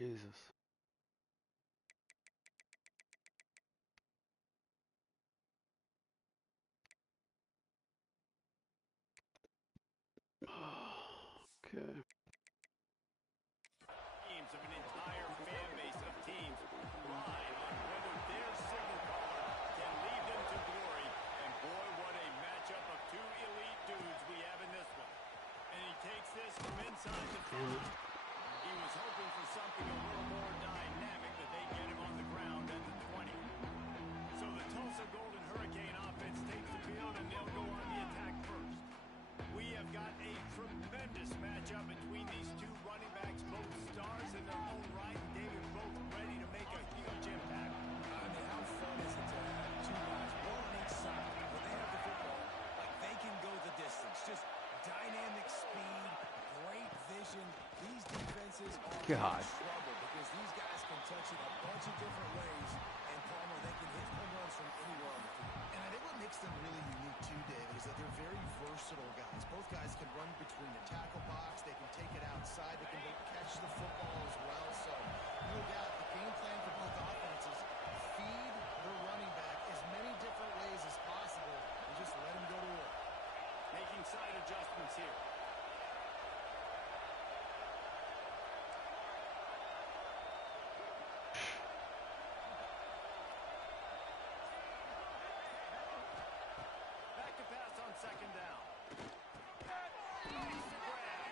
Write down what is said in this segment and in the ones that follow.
Jesus. Okay. Teams of an entire fan base of teams ride on whether their signal caller can lead them to glory. And boy, what a matchup of two elite dudes we have in this one. And he takes this from inside the 5. He was hoping for something a little more dynamic, that they get him on the ground at the 20. So the Tulsa Golden Hurricane offense takes the field, and they'll go on the attack first. We have got a tremendous matchup between these two running backs, both stars in their own right. David, both ready to make a huge impact. I mean, how fun is it to have two guys, one on each side, when they have the football, like they can go the distance. Just dynamic speed, great vision. These defenses are in trouble because these guys can touch it a bunch of different ways, and Palmer, they can hit home runs from anywhere on the field. And I think what makes them really unique too, David, is that they're very versatile guys. Both guys can run between the tackle box, they can take it outside, they can catch the football as well. So, no doubt, the game plan for both offenses, feed the running back as many different ways as possible and just let him go to work. Making side adjustments here. Back to pass on second down. Nice to grab.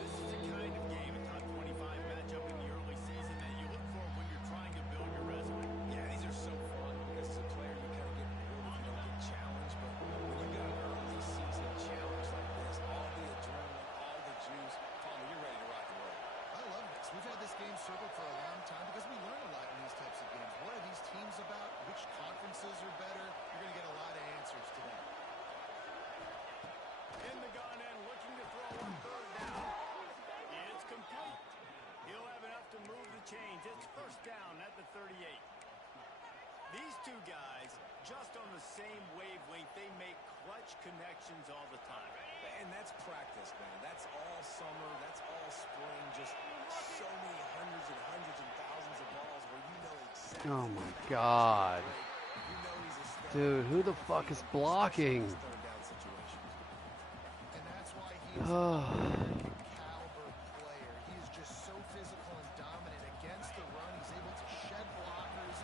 This is the kind of game, a top 25 matchup in the early season, that you look for when you're trying to build your resume. Yeah, these are so fun. As a player, you kind of get bored if you don't get challenged. But when you got an early season challenge like this, all the adrenaline, all the juice, Palmer, you're ready to rock and roll. I love this. We've had this game circled for a long time because we learn a lot in these types of games. What are these teams about? Which conferences are better? You're going to get a lot of answers today. In the gun end, looking to throw on third down. It's complete. He'll have enough to move the chains. It's first down at the 38. These two guys, just on the same wavelength, they make clutch connections all the time. And that's practice, man. That's all summer. That's all spring. Just so many hundreds and thousands of balls where you know exactly. Oh my God. You know he's a star. Dude, who the fuck is blocking? Third down situations. And that's why he is an American caliber player. He is just so physical and dominant against the run. He's able to shed blockers,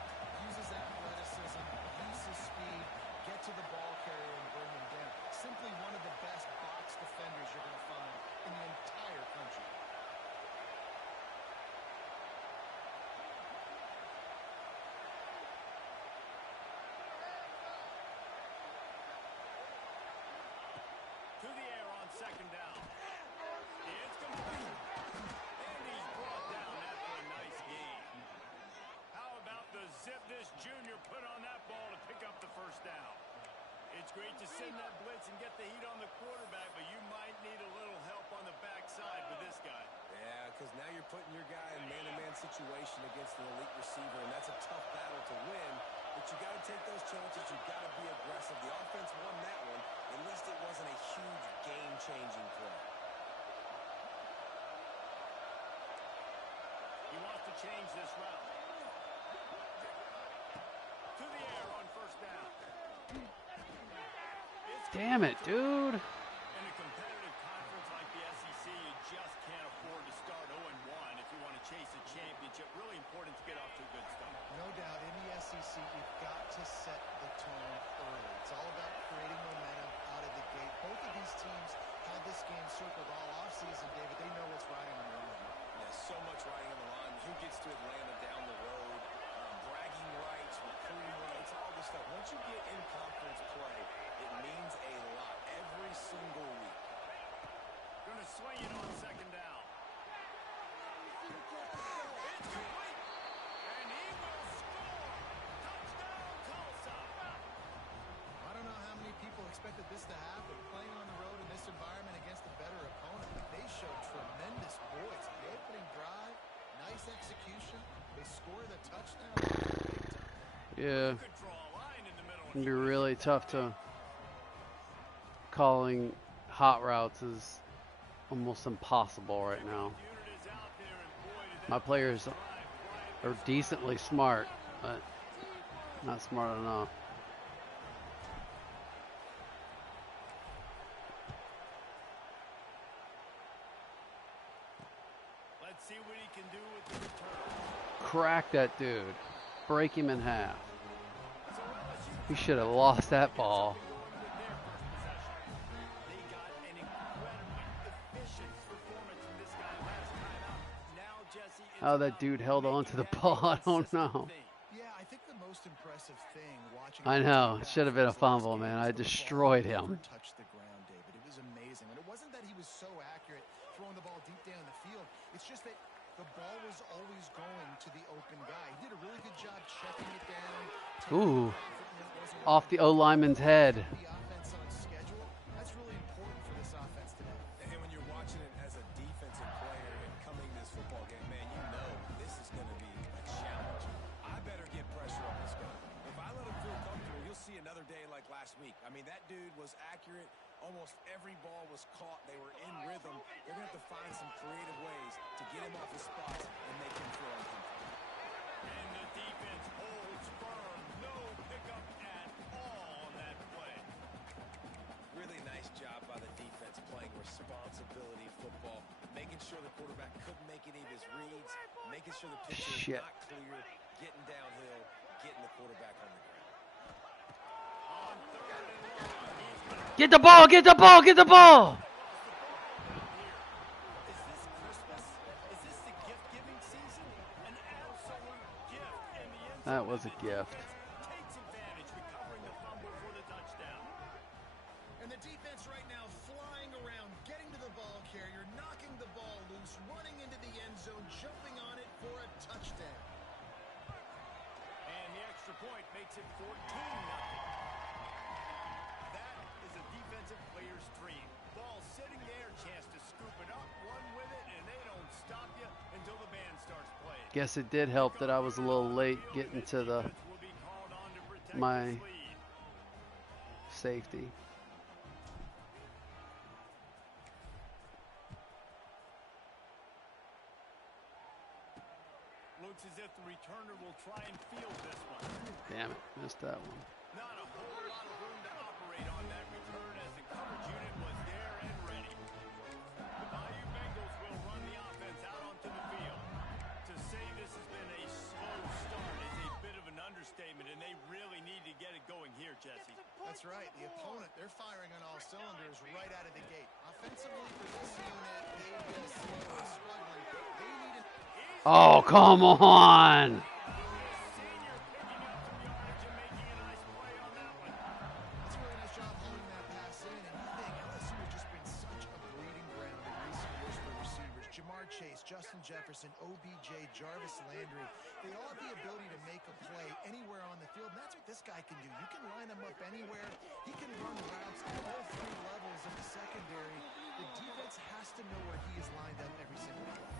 uses athleticism, uses speed, get to the ball carrier and bring him down. Simply one of the best box defenders you're going to find in the entire country. To the air on second down. It's complete. And he's brought down after a nice game. How about the zip this junior put on that ball to pick up the first down? It's great to send that blitz and get the heat on the quarterback, but you might need a little help on the backside with this guy. Yeah, because now you're putting your guy in man-to-man situation against an elite receiver, and that's a tough battle to win. But you got to take those chances. You got to be aggressive. The offense won that one. At least it wasn't a huge game-changing play. He wants to change this route. To the air on first down. Damn it, dude. In a competitive conference like the SEC, you just can't afford to start 0-1 if you want to chase a championship. Really important to get off to a good start. No doubt, in the SEC, you've got to set the tone early. It's all about creating momentum out of the gate. Both of these teams had this game circled all offseason, David. They know what's riding on the line. Yeah, so much riding on the line. Who gets to Atlanta down the road? Bragging rights, recruiting rights, all this stuff. Once you get in conference play, it means a lot every single week. Going to swing it on second down. It's complete. And he will score. Touchdown, Tlsa. I don't know how many people expected this to happen. Playing on the road in this environment against a better opponent, but they showed tremendous poise. The opening drive, nice execution. They score the touchdown. Yeah. Could draw a line in the middle. It's going to be really tough to calling hot routes is almost impossible right now. My players are decently smart, but not smart enough. Let's see what he can do with the return. Crack that dude. Break him in half. He should have lost that ball. They got an incredibly efficient performance from this guy last time out. Now, Jesse, it's How that about dude held on to the making that ball, I don't consistent know. thing. Yeah, I think the most impressive thing watching. I him know. take It should have been a back from his fumble, last man. game I is that the ball destroyed never him. touched the ground, David. It was amazing, and it wasn't that he was so accurate throwing the ball deep down the field. It's just that the ball was always going to the open guy. He did a really good job checking it down. Ooh. Off the O lineman's head. The offense on schedule. That's really important for this offense today. And when you're watching it as a defensive player and coming to this football game, man, you know this is going to be a challenge. I better get pressure on this guy. If I let him feel comfortable, you'll see another day like last week. I mean, that dude was accurate. Almost every ball was caught. They were in rhythm. They're going to have to find some creative ways to get him off his spots and make him feel uncomfortable. And the defense holds firm. No pickup at all on that play. Really nice job by the defense playing responsibility football, making sure the quarterback couldn't make any of his reads, making sure the picture is Shit. not clear, getting downhill, getting the quarterback on the ground. On third and long, he's going to Get the ball, get the ball, get the ball! Is this Christmas? Is this the gift-giving season? An absolute gift in the end zone. That was a gift. Takes advantage, recovering the fumble for the touchdown. And the defense right now flying around, getting to the ball carrier, knocking the ball loose, running into the end zone, jumping on it for a touchdown. And the extra point makes it 14-0. That is a defensive player's dream. Ball sitting there, chance to scoop it up, run with it, and they don't stop you until the band starts playing. Guess it did help that I was a little late getting to the Defense will be called on to protect my this lead. safety. Looks as if the returner will try and field this one. Damn it, missed that one. Not a whole lot of room to operate on that return as the coverage unit was there and ready. The Bayou Bengals will run the offense out onto the field. To say this has been a slow start is a bit of an understatement, and they really need to get it going here, Jesse. That's right. The opponent, they're firing on all cylinders right out of the gate. Offensively for this unit, they've been slow and struggling. They need an Oh, come on! Senior picking up some yardage and making a nice play on that one. That's a really nice job holding that pass in. And you think LSU has just been such a breeding ground in recent years for receivers. Jamar Chase, Justin Jefferson, OBJ, Jarvis Landry. They all have the ability to make a play anywhere on the field. And that's what this guy can do. You can line him up anywhere. He can run routes at all three levels of the secondary. The defense has to know where he is lined up every single play.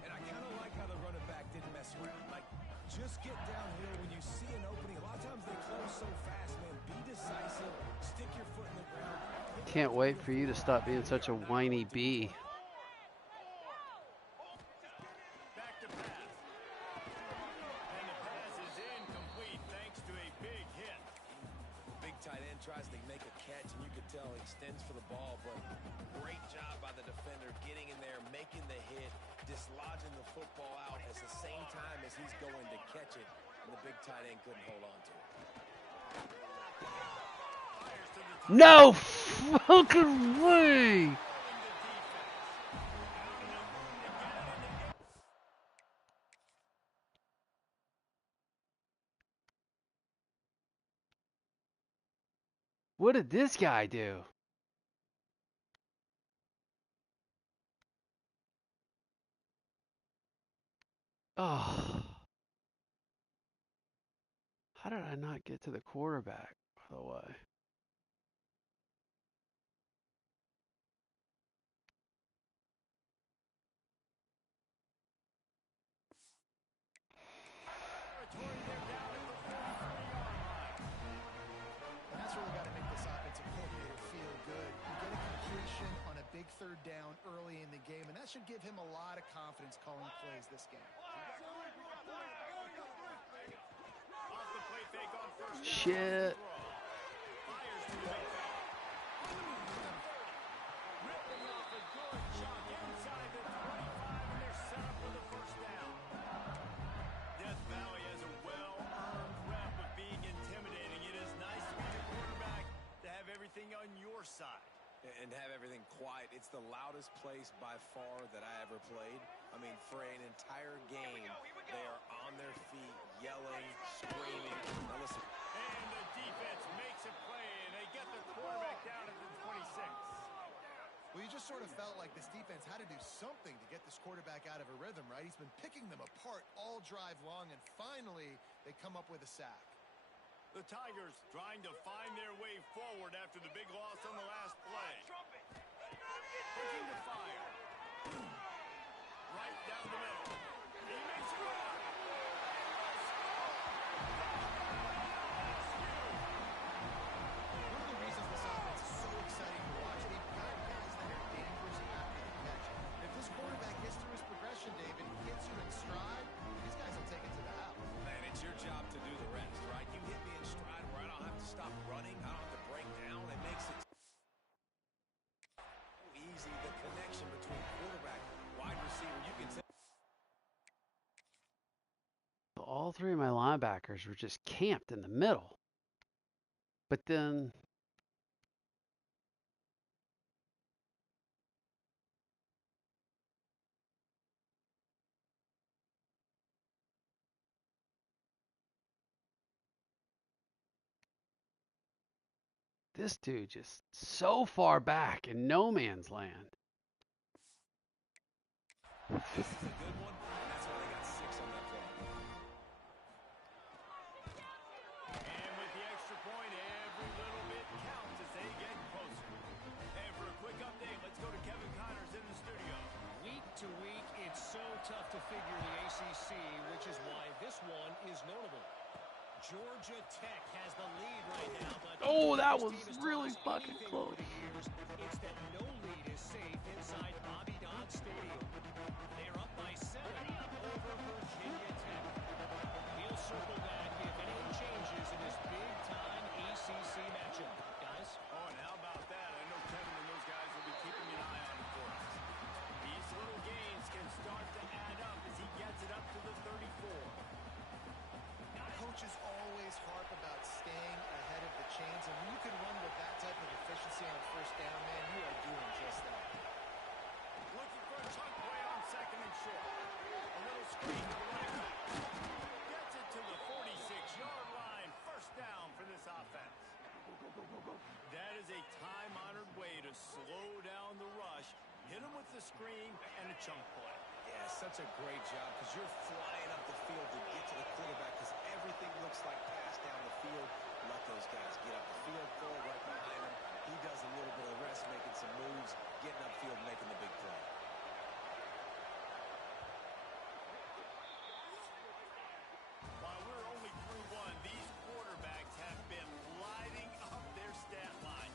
And I kind of like how the running back didn't mess around. Like, just get downhill when you see an opening. A lot of times they close so fast, man. Be decisive. Stick your foot in the ground. Can't wait for you to stop being such a whiny bee. Back to pass. And the pass is incomplete thanks to a big hit. Big tight end tries to make a catch, and you can tell he extends for the ball, but great job by the defender getting in there, making the hit, dislodging the football out at the same time as he's going to catch it, and the big tight end couldn't hold on to it. Fires to the top. No fucking way! What did this guy do? Oh. How did I not get to the quarterback, by the way? And that's really got to make this offensive coordinator feel good. You get a completion on a big big third down early in the game, and that should give him a lot of confidence calling plays this game. Off the play fake on first down. Shit. Fires to the big fake. Ripping off a good chunk inside the 25, and they're set up for the first down. Death Valley has a well-earned rep of being intimidating. It is nice to be the quarterback to have everything on your side. And have everything quiet. It's the loudest place by far that I ever played. I mean, for an entire game, they are on their feet, yelling, screaming. Now listen. And the defense makes a play, and they get the quarterback down at the 26. Well, you just sort of felt like this defense had to do something to get this quarterback out of a rhythm, right? He's been picking them apart all drive long, and finally they come up with a sack. The Tigers trying to find their way forward after the big loss on the last play. Looking to fire. Right down the middle. He makes a run. One of the reasons this offense is so exciting to watch, they've got guys that are dangerous after the catch. If this quarterback gets through his progression, David, he hits you in stride, these guys will take it to the house. Man, it's your job to do the rest, right? You hit me in stride where I don't have to stop running. I don't have to break down. It makes it so easy. The connection between quarterback, wide receiver, you can say. All three of my linebackers were just camped in the middle. But then this dude just so far back in no man's land. This is a good one, and that's why they got 6 on that play. And with the extra point, every little bit counts as they get closer. And for a quick update, let's go to Kevin Connors in the studio. Week to week, it's so tough to figure the ACC, which is why this one is notable. Georgia Tech has the lead right now, but Oh, that this was team has really taught us fucking anything close. over the years. It's that no lead is safe inside Bobby Dodd Stadium. They're up by 7 over Virginia Tech. He'll circle back if anything changes in this big-time ACC matchup. Guys? Oh, and how about that? I know Kevin and those guys will be keeping an eye on him for us. These little gains can start to add up as he gets it up to the 34. Coaches always harp about staying ahead of the chains, and when you can run with that type of efficiency on first down, man, you are doing just that. Looking for a chunk play on second and short. A little screen to the right back. Gets it to the 46-yard line. First down for this offense. That is a time-honored way to slow down the rush, hit him with the screen, and a chunk play. Yeah, such a great job because you're flying up the field to get to the quarterback because everything looks like pass down the field. Let those guys get up the field, throw it right behind him. He does a little bit of the rest, making some moves, getting upfield, making the big play. While we're only through one, these quarterbacks have been lighting up their stat line.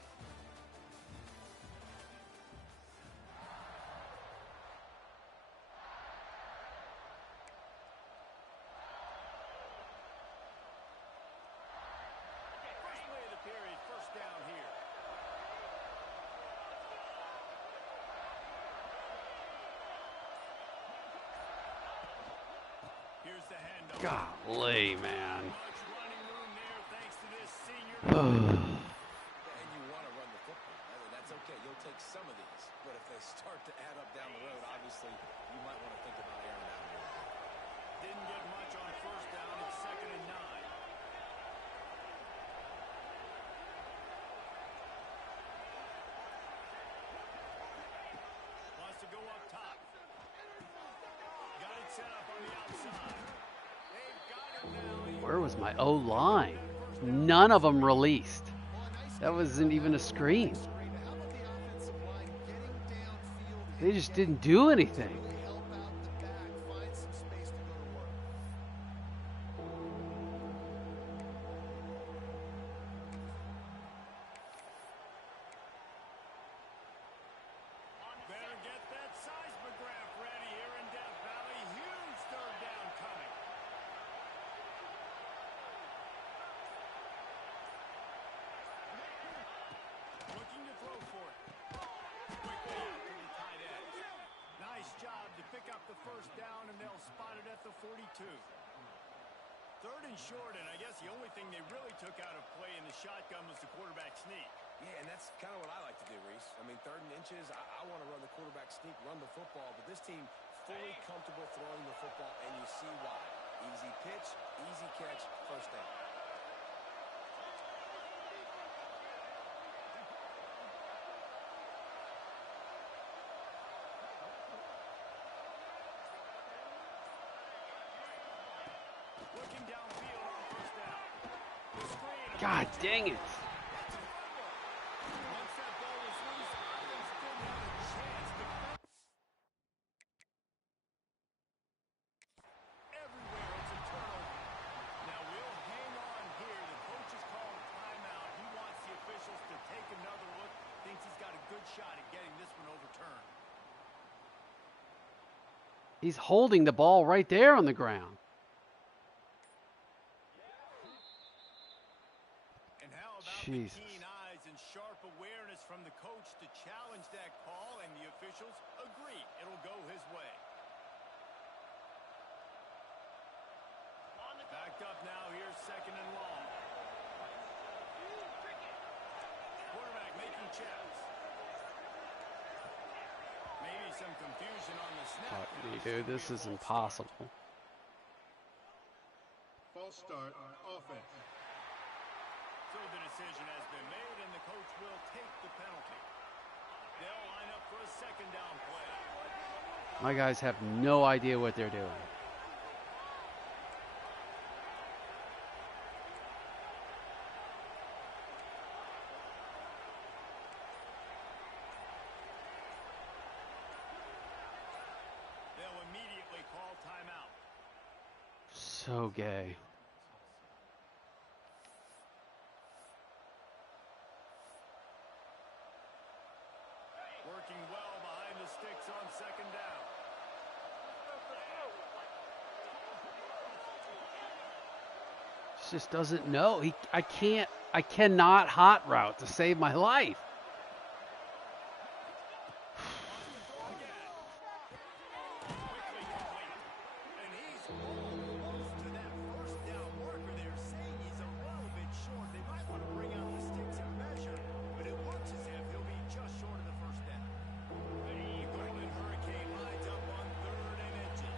First play of the period, first down here. Here's the handoff. Golly, man. Much running room there thanks to this senior. And you want to run the football. I mean, that's okay. You'll take some of these. But if they start to add up down the road, obviously, you might want to think about airing out here. Didn't get much on first down. It's 2nd and 9. Wants to go up top. Got it set up on the outside. They've got him now. Where was my O-line? None of them released. That wasn't even a screen. How about the offensive line getting downfield? They just didn't do anything. Really help out the back, find some space to go to work. the 42. Third and short, and I guess the only thing they really took out of play in the shotgun was the quarterback sneak. Yeah, and that's kind of what I like to do, Reese. I mean, 3rd and inches, I want to run the quarterback sneak, run the football, but this team fully comfortable throwing the football, and you see why. Easy pitch, easy catch, first down. Looking downfield on first down. The screen. God dang it. Once that ball was loose, offense didn't have a chance. Everywhere it's a turnover. Now we'll hang on here. The coach has called timeout. He wants the officials to take another look. Thinks he's got a good shot at getting this one overturned. He's holding the ball right there on the ground. And how about Jesus. the keen eyes and sharp awareness from the coach to challenge that call, and the officials agree it'll go his way. Backed up now, here's 2nd and long. Quarterback making checks. Maybe some confusion on the snap. Fuck me, dude. This is impossible. False start on offense. So the decision has been made, and the coach will take the penalty. They'll line up for a 2nd down play. My guys have no idea what they're doing. They'll immediately call timeout. So gay. Working well behind the sticks on 2nd down. Just doesn't know. I cannot hot route to save my life. Quickly complete. And he's almost to that first down marker there, saying he's a little bit short. They might want to bring out the sticks and measure, but it looks as if he'll be just short of the first down. The Golden Hurricane lines up on 3rd and inches.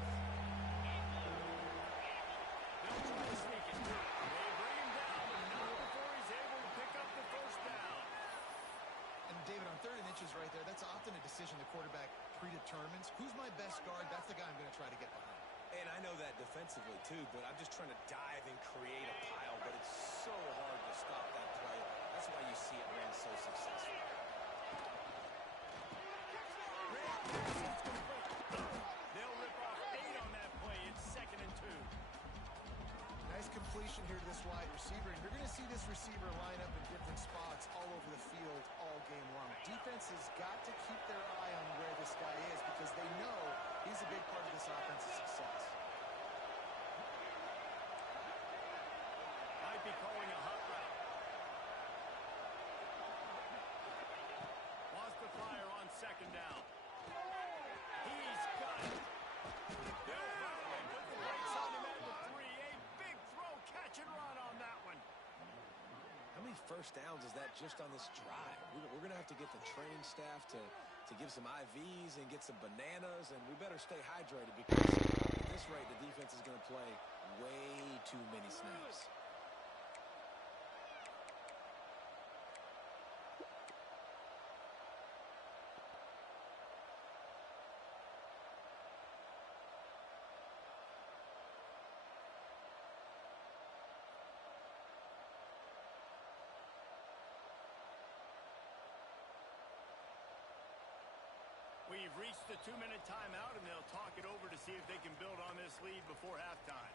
They'll try to sneak it. They bring him down, but not before he's able to pick up the first down. And David, on 3rd and inches right there, that's often a decision the quarterback predetermines. Who's my best guard? That's the guy I'm going to try to get behind. And I know that defensively, too, but I'm just trying to dive and create a pile, but it's so hard to stop that play. That's why you see it ran so successful. They'll rip off 8 on that play. It's 2nd and 2. Nice completion here to this wide receiver. And you're going to see this receiver line up in different spots all over the field all game long. Defense has got to keep their eye on where this guy is because they know he's a big part of this offense's success. Might be calling a hot route. Wants to fire on 2nd down. He's got it. They'll throw and put the brakes on him at the 3. A big throw, catch and run on that one. How many first downs is that just on this drive? We're going to have to get the training staff to give some IVs and get some bananas, and we better stay hydrated because at this rate, the defense is going to play way too many snaps. We've reached the 2-minute timeout, and they'll talk it over to see if they can build on this lead before halftime.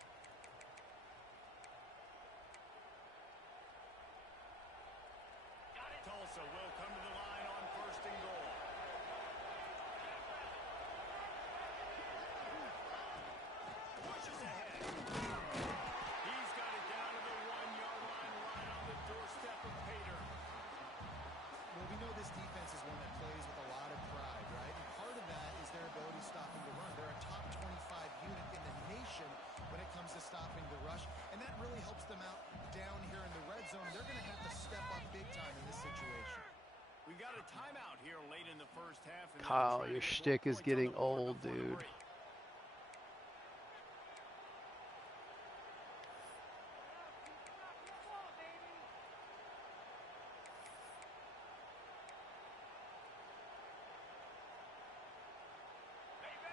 Tlsa will come to the line on 1st and goal. Pushes ahead. He's got it down to the 1-yard line, right on the doorstep of Pater. Well, we know this defense is one that plays with a lot of pride, right? And part of that is their ability stopping the run. They're a top 25 unit in the nation Kyle, your shtick is getting old, dude.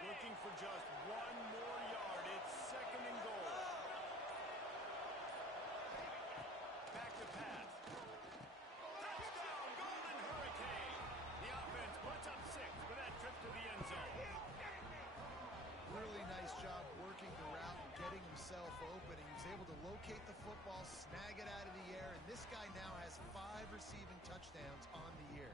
Looking for just one more yard. It's 2nd and goal. Back to pass. Touchdown, Golden Hurricane. The offense puts up 6 for that trip to the end zone. Really nice job working the route and getting himself open. He was able to locate the football, snag it out of the air, and this guy now has 5 receiving touchdowns on the year.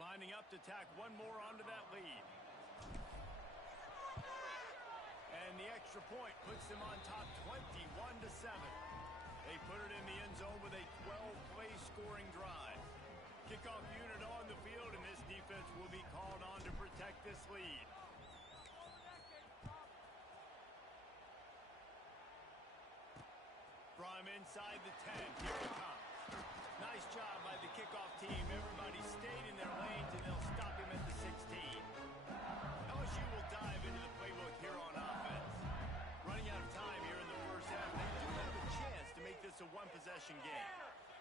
Lining up to tack one more onto that lead. And the extra point puts them on top 21-7. They put it in the end zone with a 12-play scoring drive. Kickoff unit on the field, and this defense will be called on to protect this lead. From inside the 10, here it comes. Nice job by the kickoff team. Everybody stayed in their lanes, and they'll stop him at the 16. LSU will dive into the playbook here on offense. Running out of time here in the first half. They do have a chance to make this a one-possession game.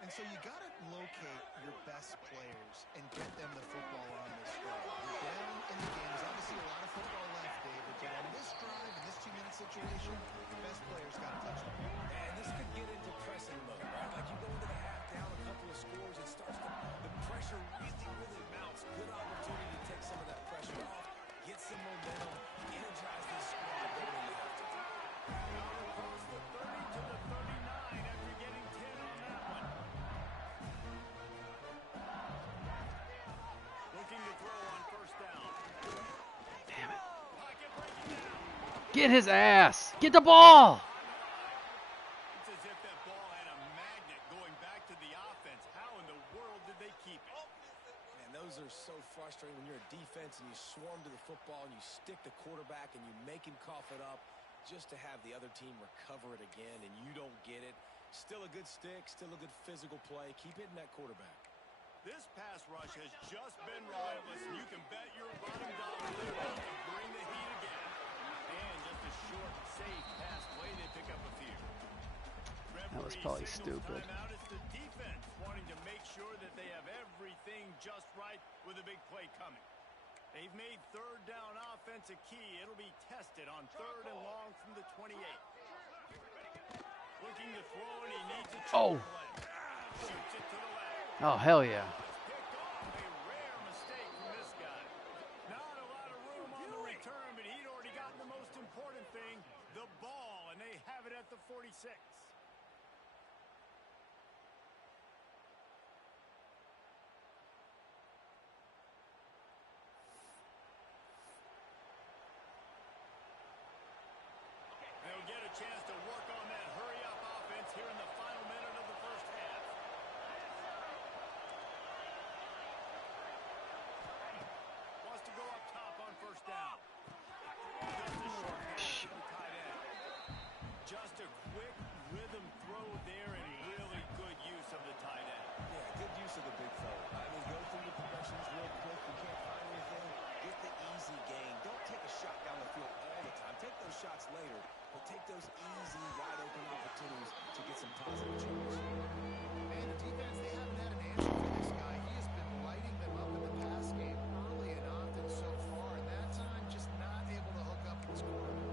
And so you got to locate your best players and get them the football on this drive. You're down in the game. There's obviously a lot of football left, David, but on this drive, in this 2-minute situation, the best players got to touch it. And this could get into pressing mode, right? Like you go into the half down a couple of scores, it starts to, the pressure really mounts. Good opportunity to take some of that pressure off, get some momentum, energize this squad going into halftime. Across the 30 to the 39 after getting 10 on that one. Looking to throw on first down. Damn it. Pocket breaking down. Get his ass. Get the ball. It's as if that ball had a magnet going back to the offense. How in the world did they keep it? Man, those are so frustrating when you're a defense and you swarm to the football and you stick the quarterback and you make him cough it up just to have the other team recover it again and you don't get it. Still a good stick, still a good physical play. Keep hitting that quarterback. This pass rush has just been relentless, and you can bet your bottom dollar they're about to bring the heat again. And just a short, safe pass play, they pick up a few. That was probably Referee signals stupid. timeout. It's the defense wanting to make sure that they have everything just right with a big play coming. They've made third down offense a key. It'll be tested on 3rd and long from the 28. Looking to throw, and he needs a Oh. Shoots it to the left. Oh, hell yeah. Picked off. A rare mistake from this guy. Not a lot of room on the return, but he'd already gotten the most important thing, the ball, and they have it at the 46. They'll get a chance to work on that hurry-up offense here in the final minute of the first half. Wants to go up top on first down. Just a short pass to the tight end. Just a quick rhythm throw there and really good use of the tight end. Yeah, good use of the big fella. I mean, go through the progressions real quick. You can't find anything. Get the easy gain. Don't take a shot down the field all the time. Take those shots later, but take those easy, wide-open opportunities to get some positive change. And the defense, they haven't had an answer for this guy. He has been lighting them up in the pass game early and often so far, and that time just not able to hook up with his quarterback.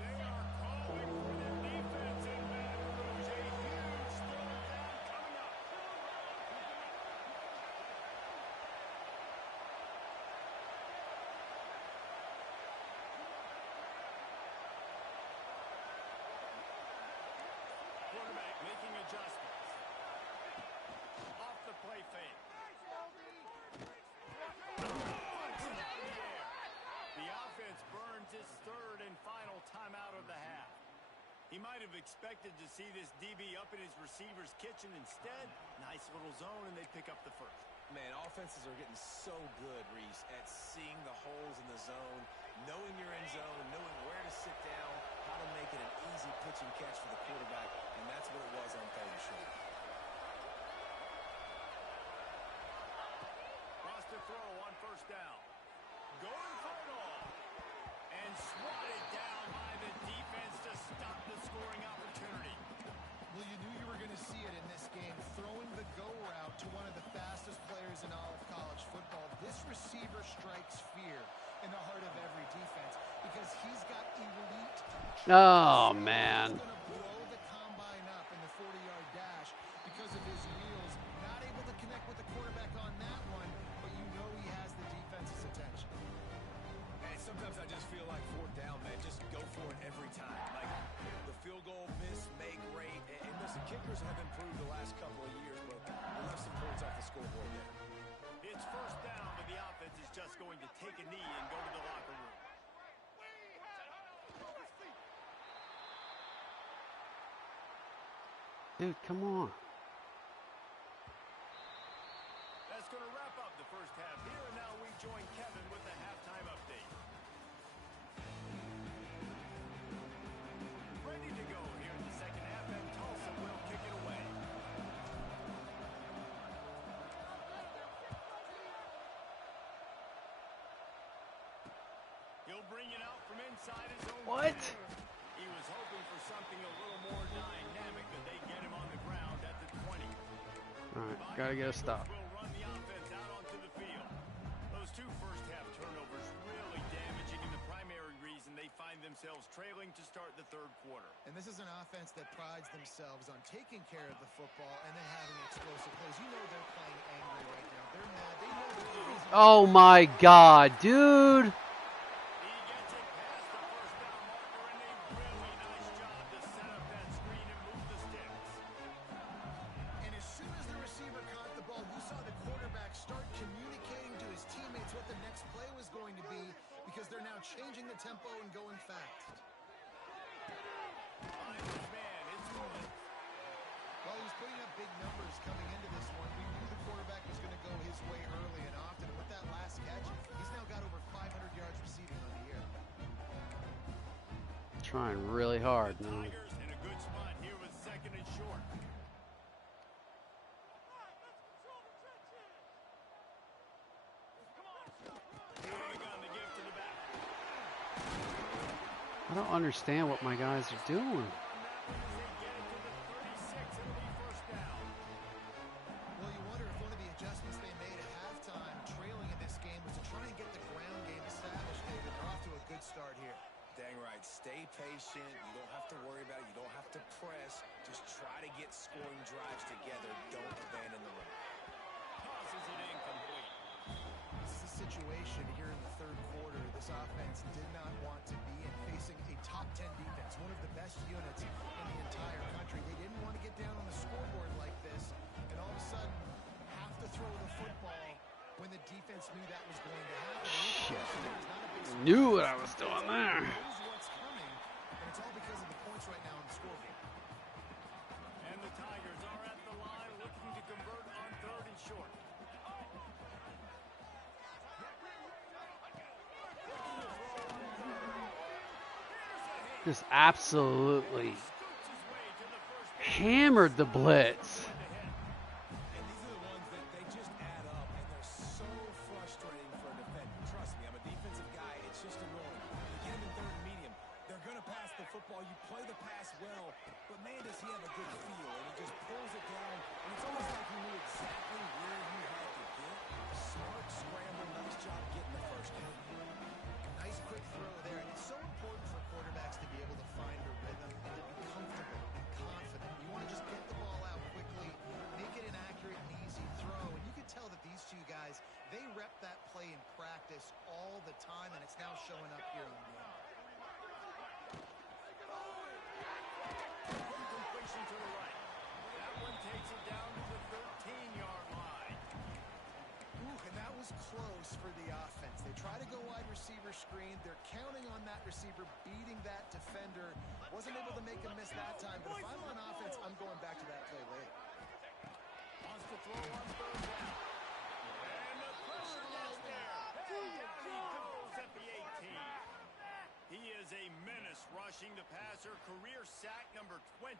They are calling for their defense in Baton Rouge. A huge third down coming up. Quarterback making adjustments. Off the play fake. The offense burns its 3rd and final timeout of the half. He might have expected to see this DB up in his receiver's kitchen. Instead, nice little zone, and they pick up the first. Man, offenses are getting so good, Reese, at seeing the holes in the zone, knowing your end zone, knowing where to sit down, how to make it an easy pitch and catch for the quarterback, and that's what it was on third and short. Wants to throw on first down. Going for it all. And swatted down by the defense to stop the scoring opportunity. Well, you knew you were going to see it in this game, throwing the go route to one of the fastest players in all of college football. This receiver strikes fear in the heart of every defense because he's got elite. Oh, man. He's going to blow the combine up in the 40-yard dash because of his wheels. Not able to connect with the quarterback on that one, but you know he has the defense's attention. And sometimes I just feel like fourth down, man, just go for it every time. Like the field goal miss, make rate, and listen, kickers have improved the last couple of years, but we left some points off the scoreboard there. It's first down, and the offense is just going to take a knee and go to the locker room. Dude, come on. That's going to wrap up the first half here, and now we join Kevin with the halftime update. Ready to go here in the second half, and Tulsa will kick it away. He'll bring it out from inside his own. What? He was hoping for something a little more dynamic, but they get him on the ground at the 20. All right, gotta get a stop. Will run the offense out onto the field. Those two first-half turnovers really damaging, and the primary reason they find themselves trailing to start the third quarter. And this is an offense that prides themselves on taking care of the football and then having explosive plays. You know they're playing angry right now. They're mad. They know they're the reason. Oh, my God, dude. He gets it past the first down marker, and a really nice job to set up that screen and move the sticks. And as soon as the receiver caught the ball, you saw the quarterback start communicating to his teammates what the next play was going to be because they're now changing the tempo and going fast. Behind his man, it's Wood. While he was putting up big numbers coming into this one, we knew the quarterback was going to go his way early and often. And with that last catch, he's now got over 500 yards receiving on the year. Trying really hard, man. Tigers in a good spot here with second and short. Moving on the give to the back. I don't understand what my guys are doing. On that one as they get it to the 36, it'll be first down. Well, you wonder if one of the adjustments they made at halftime, trailing in this game, was to try and get the ground game established, David. They're off to a good start here. Dang right. Stay patient. You don't have to worry about it. You don't have to press. Just try to get scoring drives together. Don't abandon the run. Tosses it incomplete. This is a situation here in the third quarter this offense did not want to be in, facing a top 10 defense, one of the best units in the entire country. They didn't want to get down on the scoreboard like this and all of a sudden have to throw the football when the defense knew that was going to happen. Shit. There's not a big surprise. Knew what I was doing there. Knows what's coming, and it's all because of the points right now on the scoreboard. And the Tigers are at the line looking to convert on third and short. Just absolutely Scoots his way to the first hammered the blitz. And these are the ones that they just add up, and they're so frustrating for a defender. Trust me, I'm a defensive guy. It's just annoying. You get him in third and medium. They're going to pass the football. You play the pass well, but man, does he have a good feel, and he just pulls it down, and it's almost like he knew exactly where he had to get. Smart scramble. Nice job getting the first down. Nice quick throw there, and it's so important for quarterbacks to be able to find a rhythm and to be comfortable and confident. You want to just get the ball out quickly, make it an accurate and easy throw, and you can tell that these two guys, they rep that play in practice all the time, and it's now showing up here in the game. completion to the right. That one takes it down to the 13-yard line. Ooh, and that was close for the offense. They try to go wide receiver screen. They're counting on that receiver beating that defender. Wasn't able to make a miss that time, but if I'm on offense, I'm going back to that play later. Wants to throw on third down. And the pressure gets there. And down he goes at the 18. rushing the passer, career sack number 20.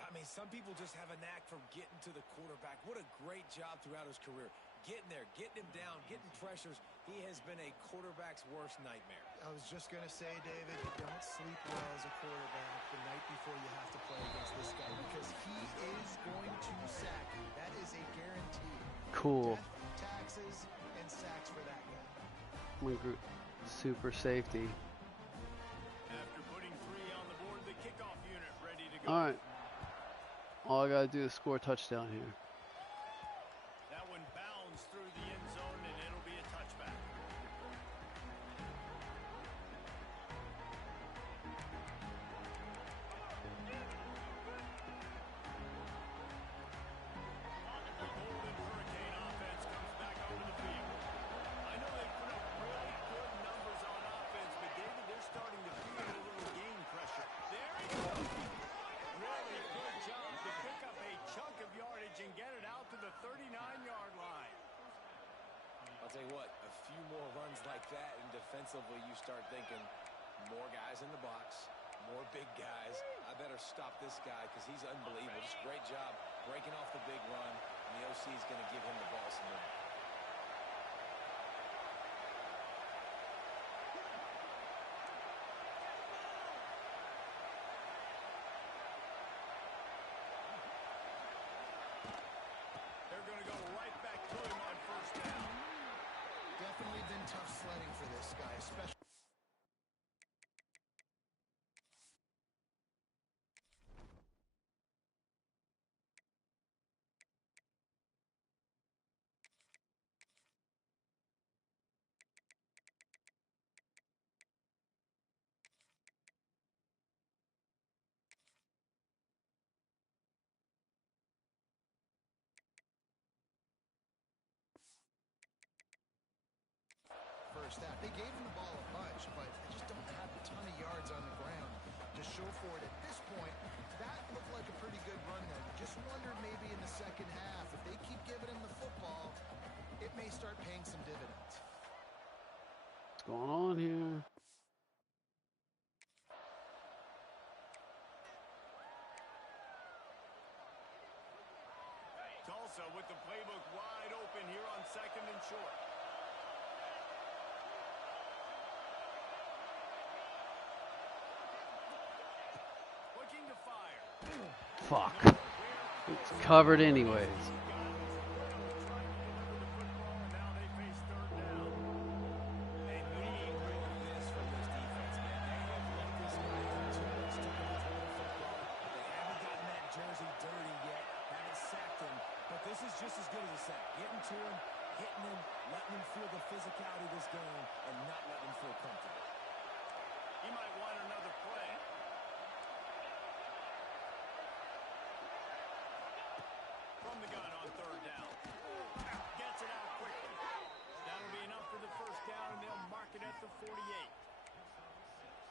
I mean, some people just have a knack for getting to the quarterback. What a great job throughout his career. Getting there, getting him down, getting pressures. He has been a quarterback's worst nightmare. I was just going to say, David, you don't sleep well as a quarterback the night before you have to play against this guy because he is going to sack you. That is a guarantee. Cool. Death, taxes, and sacks for that guy. One group, super safety. After putting 3 on the board, the kickoff unit ready to go. All right. All I gotta do is score a touchdown here. That one bounds through the end zone, and it'll be a touchback. The Golden Hurricane offense comes back onto the field. I know they put up really good numbers on offense, but David, they're starting to feel a little game pressure. There he goes. Really good job to pick up a chunk of yardage and get it out to the 39-yard line. I'll tell you what, a few more runs like that, and defensively you start thinking more guys in the box, more big guys. I better stop this guy because he's unbelievable. Just great job breaking off the big run, and the OC is going to give him the ball some more. They're going to go right back to him on first down. Definitely been tough sledding for this guy, especially. First half. They gave him the ball a bunch, but they just don't have a ton of yards on the ground to show for it at this point. That looked like a pretty good run then. Just wondered maybe in the second half, if they keep giving him the football, it may start paying some dividends. What's going on here? Tulsa with the playbook wide open here on 2nd and short. Looking to fire. Fuck. It's covered anyways. Now they face 3rd down. And we need more of this from this defense, man. They have let this guy have too much time to throw the football. They haven't gotten that jersey dirty yet, haven't sacked him, but this is just as good as a sack. Getting to him, hitting him, letting him feel the physicality of this game, and not letting him feel comfortable. He might want another play. From the gun on 3rd down. Gets it out quickly. That'll be enough for the first down, and they'll mark it at the 48.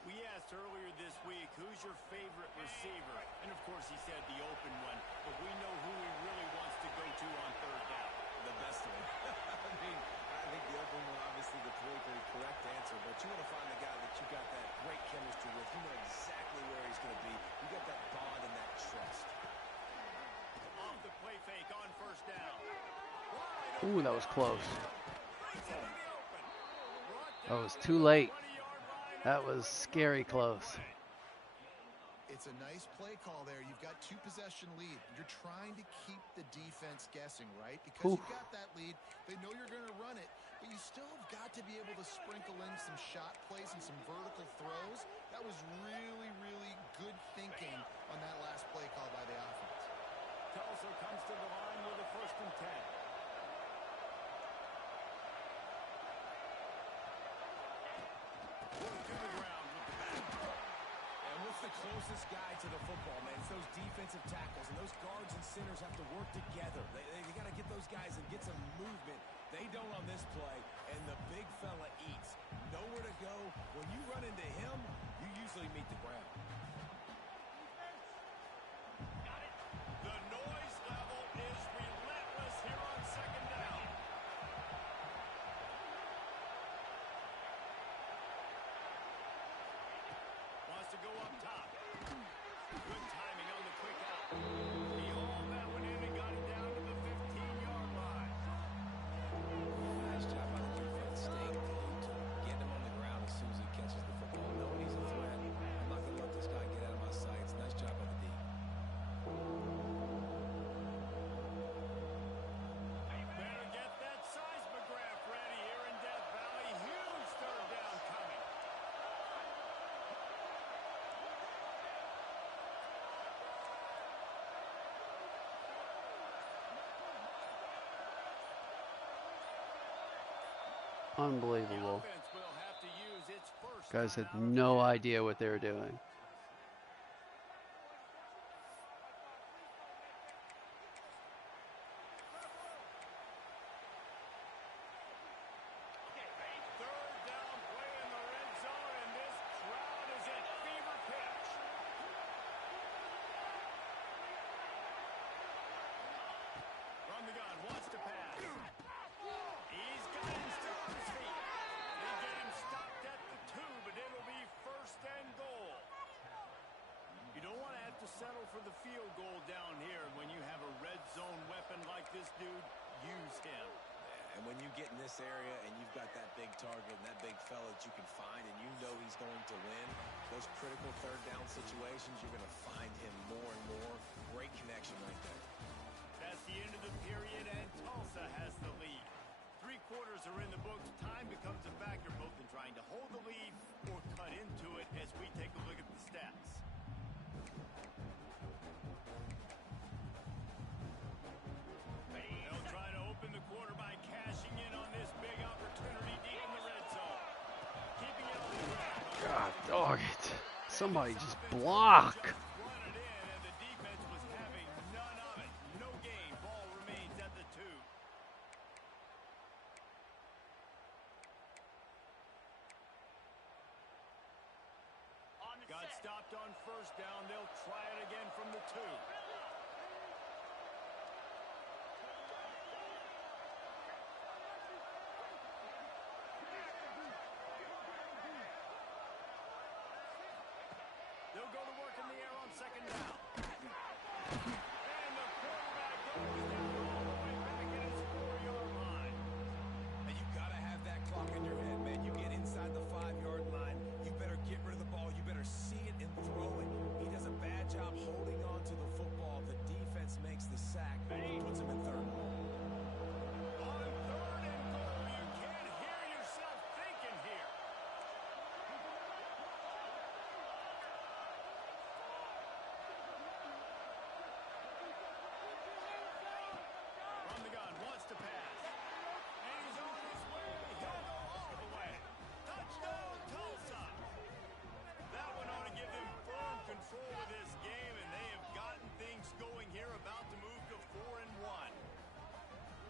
We asked earlier this week, who's your favorite receiver? And, of course, he said the open one. But we know who he really wants to go to on 3rd down. The best one. I think the open one, obviously, the politically correct answer, but you want to find the guy that you got that great chemistry with. You know exactly where he's going to be. You got that bond and that trust. Off the play fake on 1st down. Ooh, that was close. Brings it in the open. Brought That down was to too the late. 20-yard line. That was scary close. It's a nice play call there. You've got 2-possession lead. You're trying to keep the defense guessing, right? Because you've got that lead. They know you're going to run it, but you still have got to be able to sprinkle in some shot plays and some vertical throws. That was really, really good thinking on that last play call by the offense. Tulsa comes to the line with a 1st and 10. To the ground with the back. And what's the closest guy to the football, man? It's those defensive tackles, and those guards and centers have to work together. They got to get those guys and get some movement. They don't on this play, and the big fella eats. Nowhere to go. When you run into him, you usually meet the ground. The noise level is relentless here on 2nd down. Wants to go up top. Good timing on the quick out. He hauled that one in and got it down to the 15-yard line. Nice job by the defense, staying glued to him, getting him on the ground as soon as he catches the football, knowing he's a threat. I'm not going to let this guy get out of my sights. Nice job by the D. Better get that seismograph ready here in Death Valley. Huge third down coming. Unbelievable. The offense will have to use its first Guys had time out of no the idea what they were doing. third down play in the red zone, and this crowd is at fever pitch. From the gun, wants to pass. He's got him still on his feet. They get him stopped at the 2, but it'll be first and goal. You don't want to have to settle for the field goal down here. When you have a red zone weapon like this dude, use him. And when you get in this area and you've got that big target and that big fella that you can find and you know he's going to win, those critical third down situations, you're going to find him more and more. Great connection right there. That's the end of the period, and Tulsa has the lead. 3 quarters are in the books. Time becomes a factor both in trying to hold the lead or cut into it as we take a look at the stats. They'll try to open the quarter by cashing in on this big opportunity deep in the red zone. Keeping it on the ground. God dog it. Somebody just block. Just run it in, and the defense was having none of it. No gain. Ball remains at the 2. Got stopped on first down. They'll try it again from the 2. They'll go to work in the air on second down. And the quarterback goes down all the way back at his 4-yard line. And you got to have that clock in your head, man. You get inside the 5-yard line, you better get rid of the ball. You better see it and throw it. He does a bad job holding on to the football. The defense makes the sack, puts him in third. On third and goal, you can't hear yourself thinking here. From the gun, wants to pass. And he's on his way. He'll go all the way. Touchdown, Tulsa. That one ought to give them firm control of this game, and they have gotten things going here, about to move to 4-1.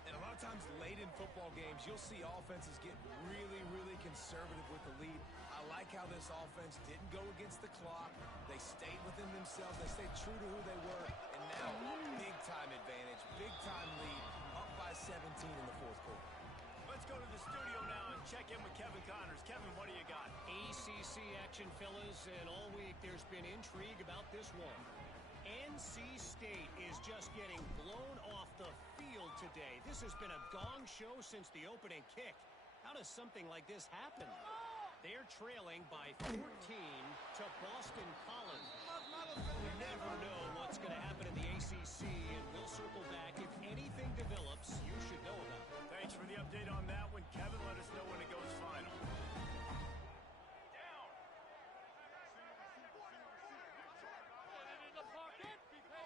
And a lot of times late in football games, you'll see offenses get really, really conservative with the lead. I like how this offense didn't go against the clock. They stayed within themselves. They stayed true to who they were. And now, big-time advantage, big-time lead, up by 17 in the fourth quarter. Let's go to the studio now and check in with Kevin Connors. Kevin, what do you got? ACC action, fellas, and all week there's been intrigue about this one. NC State is just getting blown off the field today. This has been a gong show since the opening kick. How does something like this happen? They're trailing by 14 to Boston College. You never know what's going to happen in the ACC, and we'll circle back. If anything develops, you should know about it. Thanks for the update on that one. Kevin, let us know when it goes final.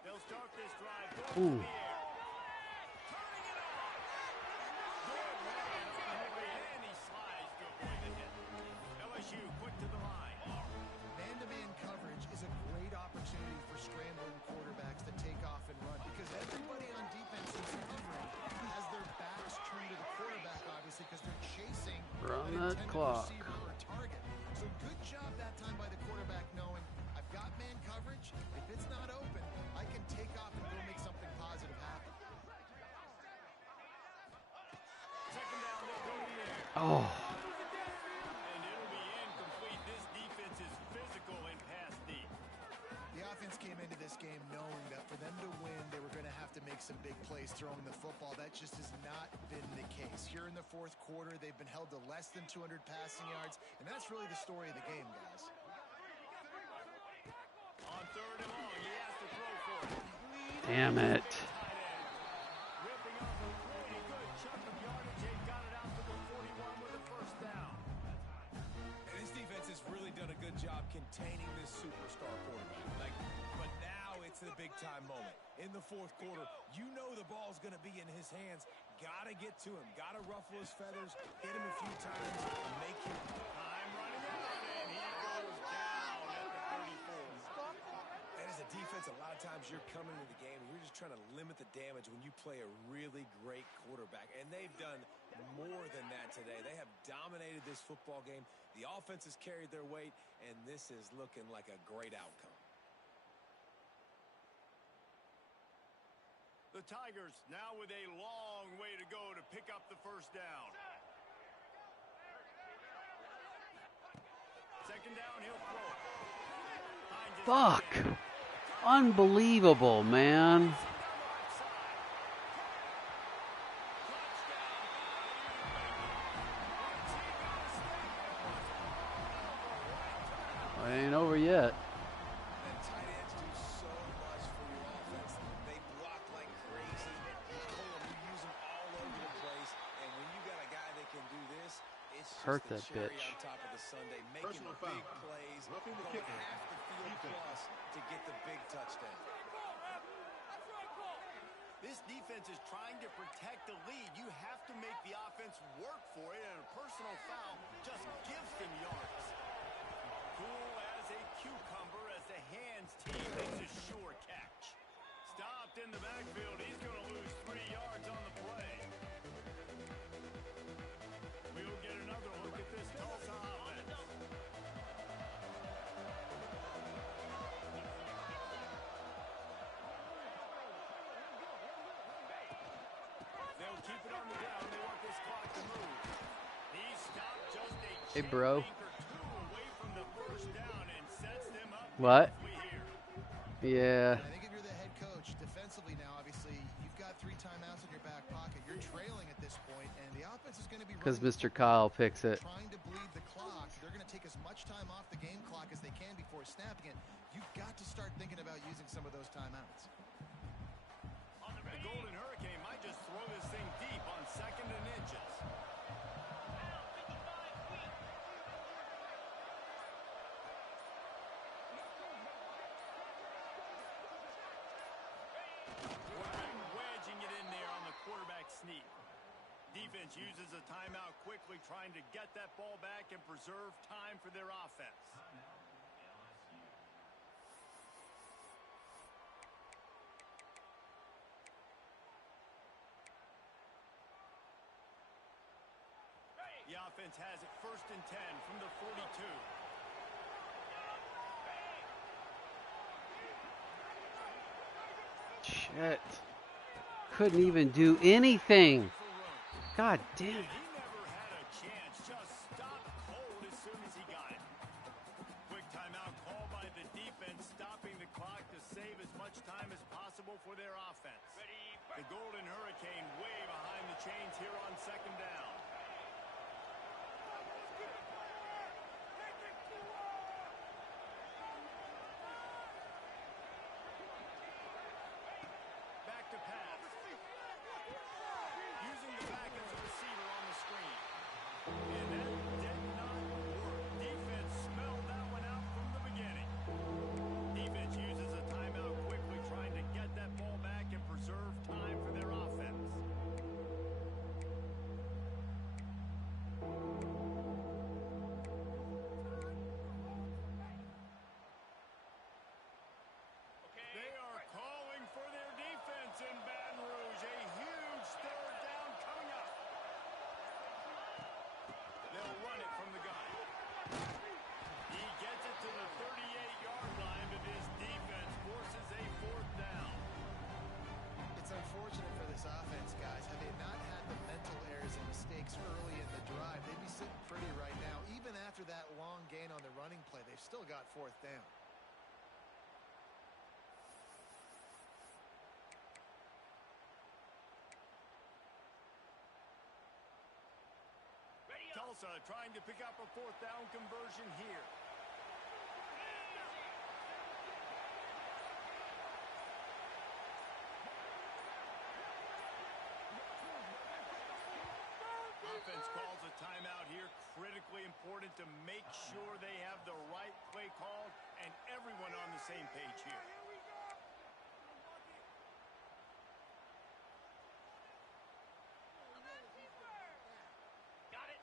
They'll start this drive. Ooh. Turning it on. Good man on Henry, and he slides to avoid the hit. LSU quick to the line. Man-to-man coverage is a great opportunity for scrambling quarterbacks to take off and run because everybody on defense is covering has their backs turned to the quarterback, obviously, because they're chasing Run an that intended clock. receiver or target. So good job that time by the quarterback knowing I've got man coverage. If it's not open, I can take off and go make something positive happen. Second down, they'll go to the air. Oh. And it'll be incomplete. This defense is physical in pass make some big plays throwing the football. That just has not been the case. Here in the fourth quarter, they've been held to less than 200 passing yards, and that's really the story of the game, guys. On third and long, he has to throw for it. Damn it. Ripping up a pretty good chunk of yardage. They got it out to the 41 with a first down. And this defense has really done a good job containing this superstar quarterback. But now it's the big-time moment. In the fourth quarter, you know the ball's going to be in his hands. Got to get to him. Got to ruffle his feathers, hit him a few times, and make him... Time running out, and he goes down at the 34. And as a defense, a lot of times you're coming into the game and you're just trying to limit the damage when you play a really great quarterback. And they've done more than that today. They have dominated this football game. The offense has carried their weight, and this is looking like a great outcome. The Tigers now with a long way to go to pick up the first down. Second down, he'll throw it. Fuck. Unbelievable, man. It ain't over yet. And tight ends do so much for your offense. They block like crazy. You pull them, you use them all over the place. And when you got a guy that can do this, it's just Hurt the that cherry bitch. on top of the sundae, making big plays, going half the field plus to get the big touchdown. This defense is trying to protect the lead. You have to make the offense work for it, and a personal foul just gives them yards. Cool as a cucumber as the hands team makes a sure catch. Stopped in the backfield. He's going to lose 3 yards on the play. We'll get another look at this Tulsa offense. They'll keep it on the ground. They want this clock to move. He stopped just a Hey, bro. chain link or two away from the first down and sets them up. What? We hear. Yeah. I think if you're the head coach, defensively now, obviously, you've got 3 timeouts in your back pocket. You're trailing at this point, and the offense is going to be Because running Mr. Kyle picks it. trying to bleed the clock. They're going to take as much time off the game clock as they can before snapping it. You've got to start thinking about using some of those timeouts. The Golden Hurricane might just throw this thing deep on 2nd and inches. Quarterback wedging it in there on the quarterback sneak. Defense uses a timeout quickly, trying to get that ball back and preserve time for their offense. The offense has it 1st and 10 from the 42. Shit. Couldn't even do anything. God damn it. He never had a chance. Just stopped cold as soon as he got it. Quick timeout call by the defense, stopping the clock to save as much time as possible for their offense. The Golden Hurricane way behind the chains here on 2nd down. Back to pass. Using the back as a receiver on the screen. And that did not work. Defense smelled that one out from the beginning. Defense uses a timeout quickly, trying to get that ball back and preserve time for their offense. They are calling for their defense in Baton Rouge. A huge 3rd down coming up. They'll run it from the gun. He gets it to the 38-yard line, but his defense forces a 4th down. It's unfortunate for this offense, guys. Had they not had the mental errors and mistakes early in the drive, they'd be sitting pretty right now. Even after that long gain on the running play, they've still got 4th down. Tlsa trying to pick up a fourth down conversion here. Offense calls a timeout here. Critically important to make sure they have the right play called and everyone on the same page here.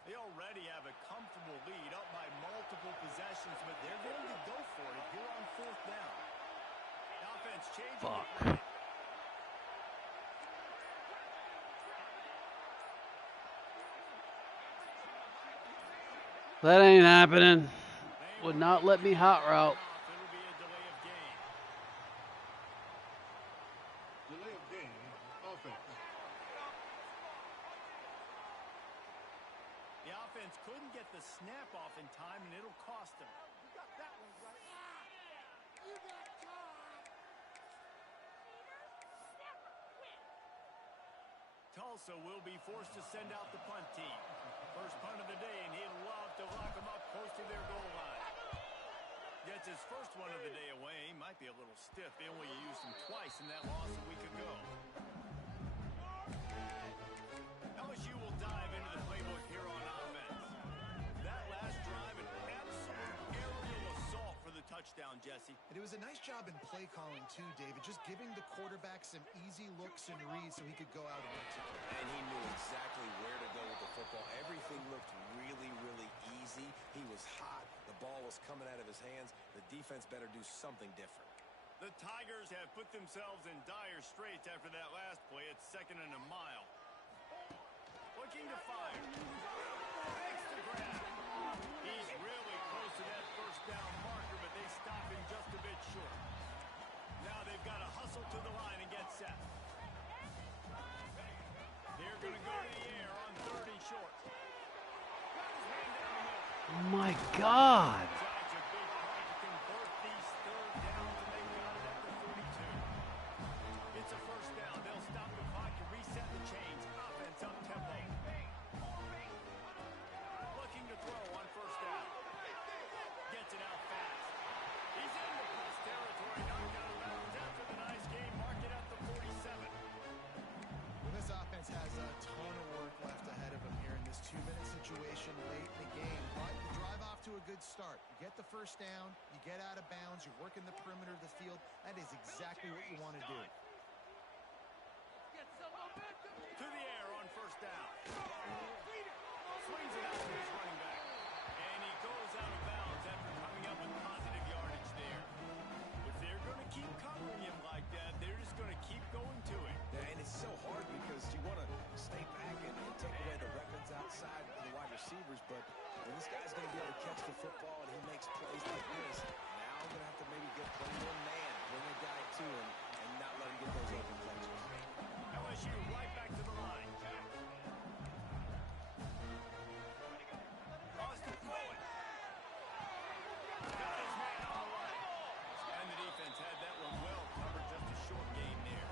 They already have a comfortable lead up by multiple possessions, but they're going to go for it here on fourth down. The offense changing Fuck. it. That ain't happening. Would not let me hot route. It'll be a delay of game. Delay of game, offense. The offense couldn't get the snap off in time, and it'll cost them. Tlsa will be forced to send out the punt team. First punt of the day, and he'd love to lock them up close to their goal line. Gets his first one of the day away. He might be a little stiff. They only used him twice in that loss a week ago. LSU will dive into the playbook here on offense. That last drive, an absolute aerial assault for the touchdown, Jesse. And it was a nice job in play calling too, David, just giving the quarterback some easy looks and reads so he could go out and execute. And he knew exactly where to go with the football. Everything looked really, really easy. He was hot. The ball was coming out of his hands. The defense better do something different. The Tigers have put themselves in dire straits after that last play. It's 2nd and a mile. Looking to fire. Makes the grab. He's really close to that first down marker, but they stop him just a bit short. Now they've got to hustle to the line and get set. They're going to go to the air on 3rd and short. Got his man down the middle. Oh my God. Such a big play to convert these 3rd downs, and they got it at the 42. It's a first down. They'll stop the clock to reset the chains. Offense up tempo. Looking to throw on first down. Gets it out fast. He's in the plus territory. Knocked out of bounds after the nice game. Mark it at the 47. This offense has a ton of work left ahead of them here in this 2-minute situation late in the game. But you drive off to a good start. You get the first down, you get out of bounds, you're working the perimeter of the field. That is exactly what you want to do. To the air on first down. Swings it out to his running back. And he goes out of bounds after coming up with positive yardage there. If they're going to keep covering him like that, they're just going to keep going to it. Yeah, and it's so hard because you want to stay back and take away the weapons outside the wide receivers, but when this guy's going to be able to catch the football and he makes plays like this, now I'm going to have to maybe play more man, bring a guy to him, and not let him get those open catches. LSU right back to the line. Austin Cohen. Got his man on the line. And the defense had that one well covered. Just a short gain there.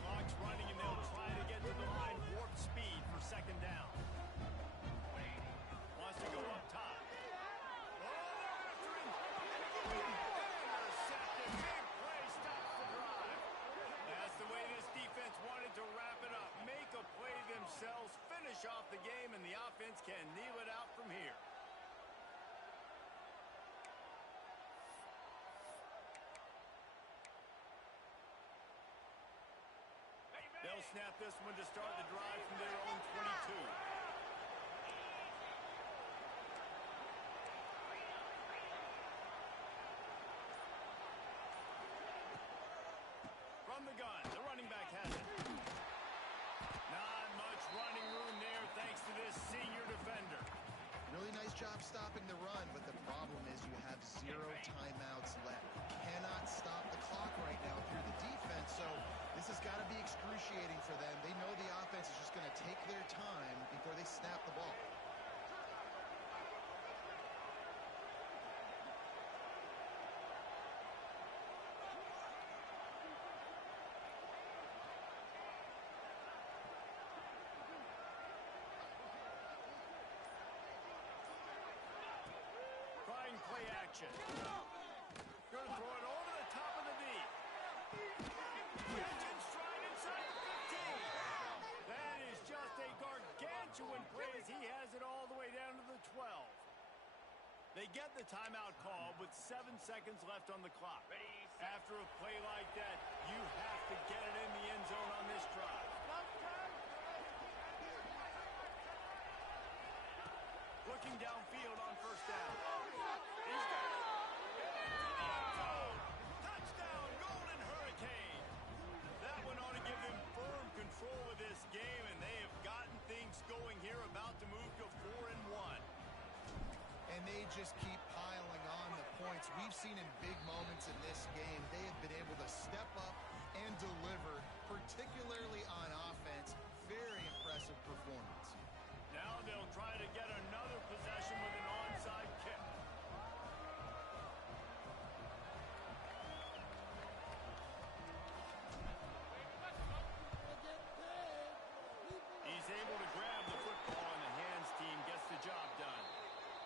Clock's running, and they'll try to get to the line. Warp speed for 2nd down. Wants to go up top. Oh, they're after him. Intercepted. Big play stops the drive. That's the way this defense wanted to wrap it up. Make a play themselves, finish off the game, and the offense can kneel it out from here. They'll snap this one to start the drive from their own 22. From the gun, the running back has it. Not much running room there thanks to this senior defender. Really nice job stopping the run, but the problem is you have 0 timeouts left. You cannot stop the clock right now through the defense, so this has got to be excruciating for them. They know the offense is just going to take their time before they snap the ball. action. Going to throw it over the top of the knee. Catch in stride inside the 15. That is just a gargantuan play as he has it all the way down to the 12. They get the timeout call with 7 seconds left on the clock. After a play like that, you have to get it in the end zone on this drive. Looking downfield on first down. He's got it. Touchdown, Golden Hurricane. That one ought to give them firm control of this game, and they have gotten things going here, about to move to 4-1. And they just keep piling on the points. We've seen in big moments in this game, they have been able to step up and deliver, particularly on offense. Very impressive performance. Now they'll try to get another possession with an onside kick. He's able to grab the football, and the hands team gets the job done.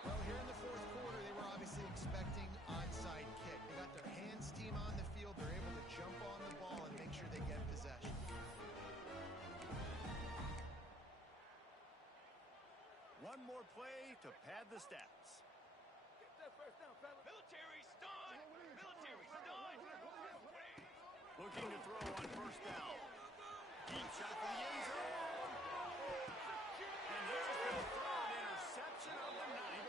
Well, here in the fourth quarter, they were obviously expecting onside kick. They got their hands team on the field. They're able to jump on the ball and make sure they get possession. One more play to pad the stats. Military stun! Military stun! Looking to throw on first down. Deep shot for the end zone. And there's the third interception of the night.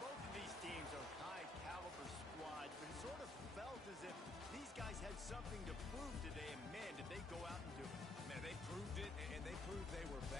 Both of these teams are high-caliber squads, but it sort of felt as if these guys had something to prove today, and man, did they go out and do it. Man, they proved it, and they proved they were better.